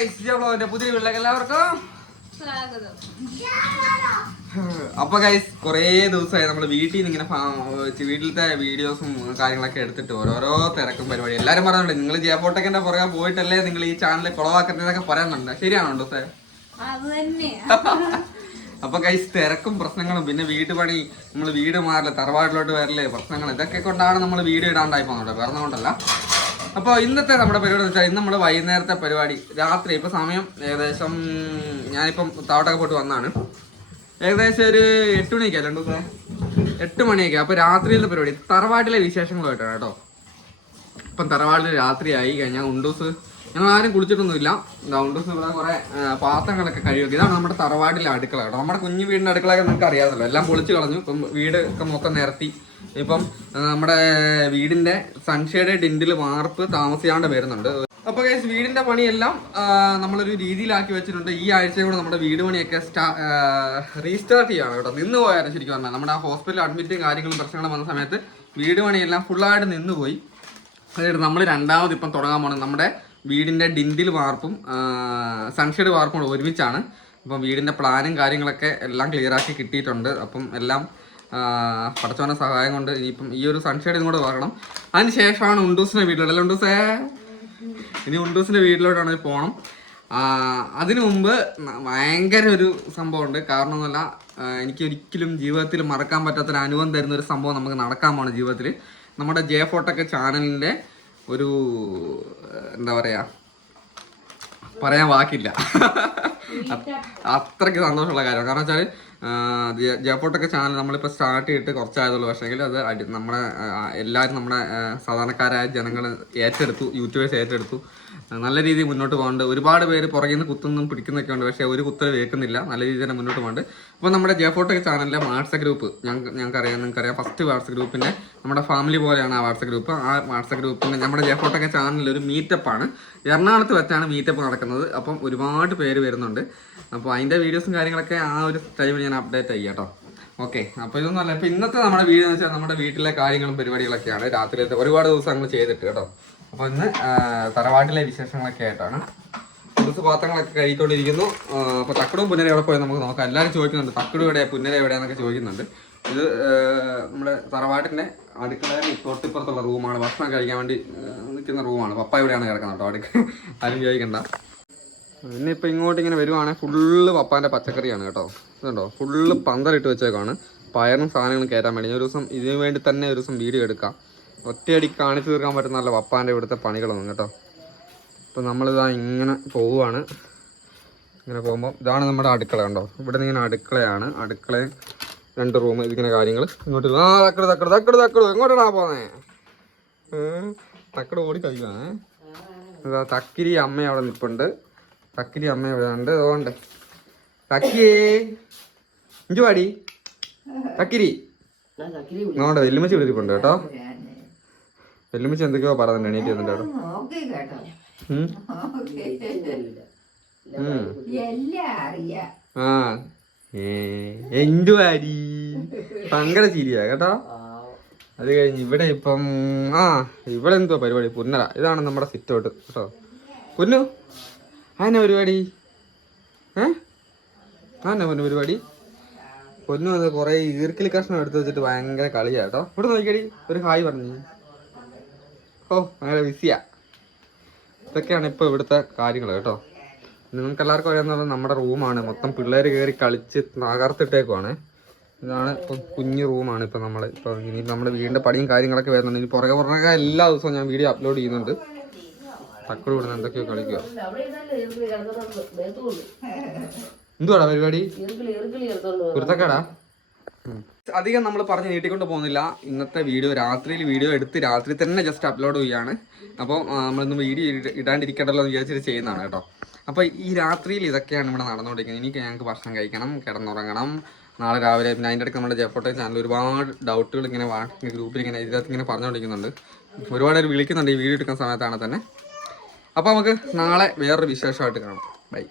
Guys പുതിയ വീട്ടിലേക്ക് എല്ലാവർക്കും അപ്പൊ ഗൈസ് കുറേ ദിവസമായി നമ്മൾ വീട്ടിൽ നിന്ന് ഇങ്ങനെ വീട്ടിലത്തെ വീഡിയോസും കാര്യങ്ങളൊക്കെ എടുത്തിട്ട് ഓരോരോ തിരക്കും പരിപാടി എല്ലാരും പറയുന്നുണ്ട് നിങ്ങൾ ജയപോട്ടക്കന്റെ പുറകെ പോയിട്ടല്ലേ നിങ്ങൾ ഈ ചാനൽ കുളവാക്കുന്നതൊക്കെ പറയുന്നുണ്ട്. ശരിയാണോ സാർ അപ്പൊ ഗൈസ് തിരക്കും പ്രശ്നങ്ങളും പിന്നെ വീട് പണി നമ്മൾ വീട് മാറില്ല തറവാട്ടിലോട്ട് വരല്ലേ പ്രശ്നങ്ങൾ ഇതൊക്കെ കൊണ്ടാണ് നമ്മൾ വീഡിയോ ഇടാണ്ടായി പോകുന്നത്. വേറെ കൊണ്ടല്ല. അപ്പോൾ ഇന്നത്തെ നമ്മുടെ പരിപാടി എന്ന് വെച്ചാൽ ഇന്ന് നമ്മുടെ വൈകുന്നേരത്തെ പരിപാടി. രാത്രി ഇപ്പോൾ സമയം ഏകദേശം ഞാനിപ്പം താവട്ടൊക്കെ പോയിട്ട് വന്നാണ്. ഏകദേശം ഒരു എട്ട് മണിയൊക്കെ രണ്ടു ദിവസം. എട്ട് മണിയൊക്കെ അപ്പോൾ രാത്രിയിലെ പരിപാടി. തറവാട്ടിലെ വിശേഷങ്ങളുമായിട്ടാണ് കേട്ടോ. ഇപ്പം രാത്രി രാത്രിയായി കഴിഞ്ഞാൽ ഉണ്ടൂസ്. ഞങ്ങൾ ആരും കുളിച്ചിട്ടൊന്നുമില്ല ഉണ്ടൂസ് ഇവിടെ കുറേ പാത്രങ്ങളൊക്കെ കഴിയൊക്കെ ഇതാണ് നമ്മുടെ തറവാട്ടിലെ അടുക്കള കേട്ടോ. നമ്മുടെ കുഞ്ഞു വീടിന്റെ അടുക്കളയൊക്കെ നിങ്ങൾക്ക് അറിയാമല്ലോ എല്ലാം പൊളിച്ച് കളഞ്ഞു. ഇപ്പം വീട് ഒക്കെ മൊത്തം നിരത്തി. ഇപ്പം നമ്മുടെ വീടിന്റെ സൺഷെയ്ഡ് ഡിൻഡിൽ വാർപ്പ് താമസിയാണ്ട് വരുന്നുണ്ട്. അപ്പൊ കേസ് വീടിന്റെ പണിയെല്ലാം നമ്മളൊരു രീതിയിലാക്കി വെച്ചിട്ടുണ്ട്. ഈ ആഴ്ച കൂടെ നമ്മുടെ വീട് പണിയൊക്കെ സ്റ്റാ റീസ്റ്റാർട്ട് ചെയ്യാണ് കേട്ടോ. നിന്ന് പോയായിരുന്നു ശരിക്കും പറഞ്ഞാൽ നമ്മുടെ ആ ഹോസ്പിറ്റൽ അഡ്മിറ്റും കാര്യങ്ങളും പ്രശ്നങ്ങളും വന്ന സമയത്ത് വീട് പണിയെല്ലാം ഫുള്ളായിട്ട് നിന്ന് പോയി. അതായത് നമ്മൾ രണ്ടാമത് ഇപ്പം തുടങ്ങാൻ പോകുന്നത് നമ്മുടെ വീടിന്റെ ഡിൻഡിൽ വാർപ്പും സൺഷെയ്ഡ് വാർപ്പും ഒരുമിച്ചാണ്. അപ്പം വീടിന്റെ പ്ലാനും കാര്യങ്ങളൊക്കെ എല്ലാം ക്ലിയർ ആക്കി കിട്ടിയിട്ടുണ്ട്. അപ്പം എല്ലാം പടച്ചവന്റെ സഹായം കൊണ്ട് ഇനിയിപ്പം ഈ ഒരു സൺഷെയ്ഡ് ഇതും കൂടെ വാങ്ങണം അതിന് ശേഷമാണ് ഉണ്ടൂസിന്റെ വീട്ടിലോട്ട്. അല്ല ഉണ്ടൂസേ? ഇനി ഉണ്ടൂസിന്റെ വീട്ടിലോട്ടാണ് പോകണം അതിനു മുമ്പ് ഭയങ്കര ഒരു സംഭവമുണ്ട്. കാരണം എന്നല്ല എനിക്ക് ഒരിക്കലും ജീവിതത്തിൽ മറക്കാൻ പറ്റാത്ത ഒരു അനുഭവം തരുന്ന ഒരു സംഭവം നമുക്ക് നടക്കാൻ പോകണം ജീവിതത്തിൽ. നമ്മുടെ ജെ ഫോട്ടൊക്കെ ചാനലിന്റെ ഒരു എന്താ പറയുക പറയാൻ വാക്കില്ല. അത്രയ്ക്ക് സന്തോഷമുള്ള കാര്യമാണ്. കാരണം വെച്ചാൽ ജയപ്പോട്ടൊക്കെ ചാനൽ നമ്മളിപ്പോൾ സ്റ്റാർട്ട് ചെയ്തിട്ട് കുറച്ചായതുള്ളൂ. പക്ഷേങ്കിൽ അത് നമ്മുടെ എല്ലാവരും നമ്മുടെ സാധാരണക്കാരായ ജനങ്ങൾ ഏറ്റെടുത്തു യൂട്യൂബേഴ്സ് ഏറ്റെടുത്തു. നല്ല രീതിയിൽ മുന്നോട്ട് പോകുന്നുണ്ട് ഒരുപാട് പേര് പുറകിൽ നിന്ന് കുത്തുന്നും പിടിക്കുന്നൊക്കെ ഉണ്ട്. പക്ഷേ ഒരു കുത്തൽ വേക്കുന്നില്ല നല്ല രീതിയിൽ തന്നെ മുന്നോട്ട് പോകുന്നുണ്ട് അപ്പോൾ നമ്മുടെ ജയഫോട്ടൊക്കെ ചാനലിലെ വാട്സപ്പ് ഗ്രൂപ്പ് ഞങ്ങൾക്ക് ഞങ്ങൾക്കറിയാം നിങ്ങൾക്കറിയാം. ഫസ്റ്റ് വാട്സപ്പ് ഗ്രൂപ്പിന്റെ നമ്മുടെ ഫാമിലി പോലെയാണ് ആ വാട്സപ്പ് ഗ്രൂപ്പ്. ആ വാട്സപ്പ് ഗ്രൂപ്പിന്റെ നമ്മുടെ ജയഫോട്ടൊക്കെ ചാനലിൽ ഒരു മീറ്റപ്പാണ് എറണാകുളത്ത് വെച്ചാണ് മീറ്റപ്പ് നടക്കുന്നത്. അപ്പം ഒരുപാട് പേര് വരുന്നുണ്ട്. അപ്പോൾ അതിന്റെ വീഡിയോസും കാര്യങ്ങളൊക്കെ ആ ഒരു ടൈമിൽ ഞാൻ അപ്ഡേറ്റ് ചെയ്യാം കേട്ടോ. ഓക്കെ അപ്പോൾ ഇതൊന്നും അല്ല. ഇപ്പോൾ ഇന്നത്തെ നമ്മുടെ വീട് എന്ന് വെച്ചാൽ നമ്മുടെ വീട്ടിലെ കാര്യങ്ങളും പരിപാടികളൊക്കെയാണ്. രാത്രിയിലത്തെ ഒരുപാട് ദിവസം ഞങ്ങൾ ചെയ്തിട്ട് കേട്ടോ. അപ്പോൾ ഇന്ന് തറവാട്ടിലെ വിശേഷങ്ങളൊക്കെ ആയിട്ടാണ്. ദിവസം പാത്രങ്ങളൊക്കെ കഴിക്കൊണ്ടിരിക്കുന്നു അപ്പോൾ തക്കടും പുന്നര എവിടെ പോയി നമുക്ക് നോക്കാം. എല്ലാവരും ചോദിക്കുന്നുണ്ട് തക്കടും എവിടെ പുന്നര എവിടെയാന്നൊക്കെ ചോദിക്കുന്നുണ്ട്. ഇത് നമ്മുടെ തറവാട്ടിന്റെ അടുക്കളയിൽ തൊട്ടിപ്പുറത്തുള്ള റൂമാണ്. ഭക്ഷണം കഴിക്കാൻ വേണ്ടി നിൽക്കുന്ന റൂമാണ്. പപ്പ ഇവിടെയാണ് കിടക്കുന്നത് കേട്ടോ. അടുക്ക ആരും ചോദിക്കണ്ട. പിന്നെ ഇപ്പൊ ഇങ്ങോട്ട് ഇങ്ങനെ വരുവാണെങ്കിൽ ഫുള്ള് പപ്പാന്റെ പച്ചക്കറിയാണ് കേട്ടോ. ഇതുണ്ടോ ഫുള്ള് പന്തലിട്ട് വെച്ചേക്കാണ്. പയറും സാധനങ്ങളും കയറ്റാൻ വേണ്ടി. ഒരു ദിവസം ഇതിനു വേണ്ടി തന്നെ ഒരു ദിവസം വീഡിയോ എടുക്കാം. ഒറ്റയടി കാണിച്ചു തീർക്കാൻ പറ്റുന്നല്ല പപ്പാന്റെ ഇവിടുത്തെ പണികളൊന്നും കേട്ടോ. ഇപ്പൊ നമ്മളിതാ ഇങ്ങനെ പോവുകയാണ് ഇങ്ങനെ പോകുമ്പോൾ ഇതാണ് നമ്മുടെ അടുക്കള കണ്ടോ? ഇവിടെ നിന്ന് ഇങ്ങനെ അടുക്കളയാണ്. അടുക്കളയും രണ്ട് റൂം ഇതിങ്ങനെ കാര്യങ്ങൾ ഇങ്ങോട്ട്. ആ തക്കട് തക്കട് തക്കട് തക്കട്. എങ്ങോട്ടാണ് പോകുന്നത് തക്കട് ഓടി കളിക്കുവാണേ. ഇതാ തക്കിരി അമ്മ അവിടെ നിൽപ്പുണ്ട് തക്കിരി അമ്മ ഇവിടെ ഉണ്ട് അതുകൊണ്ട് തക്കിയേ ഇഞ്ചു പാടി വെല്ലുമിച്ച് വിളിപ്പുണ്ട് കേട്ടോ. വെല്ലുമിച്ച് എന്തൊക്കെയോ പറഞ്ഞു എണീറ്റ് വന്നിട്ട് ആ. എന്തു ഭയങ്കര ചിരിയാ കേട്ടോ. അത് കഴിഞ്ഞ് ഇവിടെ ഇപ്പം ആ ഇവിടെ എന്തോ പരിപാടി പുന്നറ ഇതാണ് നമ്മുടെ സിറ്റ് ഔട്ട് കേട്ടോ. പുന്നു അതിനെ പരിപാടി? ഏ? ആന്നെ പൊന്നു പരിപാടി? പൊന്നു അത് കുറെ ഈർക്കിൽ കഷ്ണം എടുത്ത് വെച്ചിട്ട് ഭയങ്കര കളിയാ കേട്ടോ. ഇവിടെ നോക്കിയടി ഒരു ഹായ് പറഞ്ഞു. ഓ ഭയങ്കര ബിസിയാ. ഇതൊക്കെയാണ് ഇപ്പോൾ ഇവിടുത്തെ കാര്യങ്ങൾ കേട്ടോ. നിങ്ങൾക്ക് എല്ലാവർക്കും അറിയാവുന്നത് നമ്മുടെ റൂമാണ്. മൊത്തം പിള്ളേർ കയറി കളിച്ച് തകർത്തിട്ടേക്കുവാണ് ഇതാണ് ഇപ്പം കുഞ്ഞു റൂമാണ് ഇപ്പം നമ്മൾ ഇപ്പൊ ഇനി നമ്മുടെ വീടിന്റെ പണിയും കാര്യങ്ങളൊക്കെ വരുന്നുണ്ട്. ഇനി പുറകെ പുറകെ എല്ലാ ദിവസവും ഞാൻ വീഡിയോ അപ്ലോഡ് ചെയ്യുന്നുണ്ട്. തക്കട് വിടുന്ന എന്തൊക്കെയോ കളിക്കുക എന്തുവാടാ പരിപാടി? കുരുത്തക്കാടാ. അധികം നമ്മൾ പറഞ്ഞ് നീട്ടിക്കൊണ്ട് പോകുന്നില്ല. ഇന്നത്തെ വീഡിയോ രാത്രിയിൽ വീഡിയോ എടുത്ത് രാത്രി തന്നെ ജസ്റ്റ് അപ്ലോഡ് ചെയ്യുകയാണ് അപ്പോൾ നമ്മളിന്ന് വീഡിയോ ഇട- ഇടാണ്ടിരിക്കണ്ടല്ലോ എന്ന് വിചാരിച്ചിട്ട് ചെയ്യുന്നതാണ് കേട്ടോ. അപ്പോൾ ഈ രാത്രിയിൽ ഇതൊക്കെയാണ് ഇവിടെ നടന്നുകൊണ്ടിരിക്കുന്നത്. ഇനി ഞങ്ങൾക്ക് ഭക്ഷണം കഴിക്കണം കിടന്നുറങ്ങണം. നാളെ രാവിലെ പിന്നെ അതിന്റെ ഇടയ്ക്ക് നമ്മുടെ ജെഫോട്ടോ ചാനൽ ഒരുപാട് ഡൗട്ടുകൾ ഇങ്ങനെ ഗ്രൂപ്പിൽ ഇങ്ങനെ ഇതിനകത്ത് ഇങ്ങനെ പറഞ്ഞുകൊണ്ടിരിക്കുന്നുണ്ട്. ഒരുപാട് പേര് വിളിക്കുന്നുണ്ട് ഈ വീഡിയോ എടുക്കുന്ന സമയത്താണ് തന്നെ. അപ്പോൾ നമുക്ക് നാളെ വേറൊരു വിശേഷമായിട്ട് കാണാം. ബൈ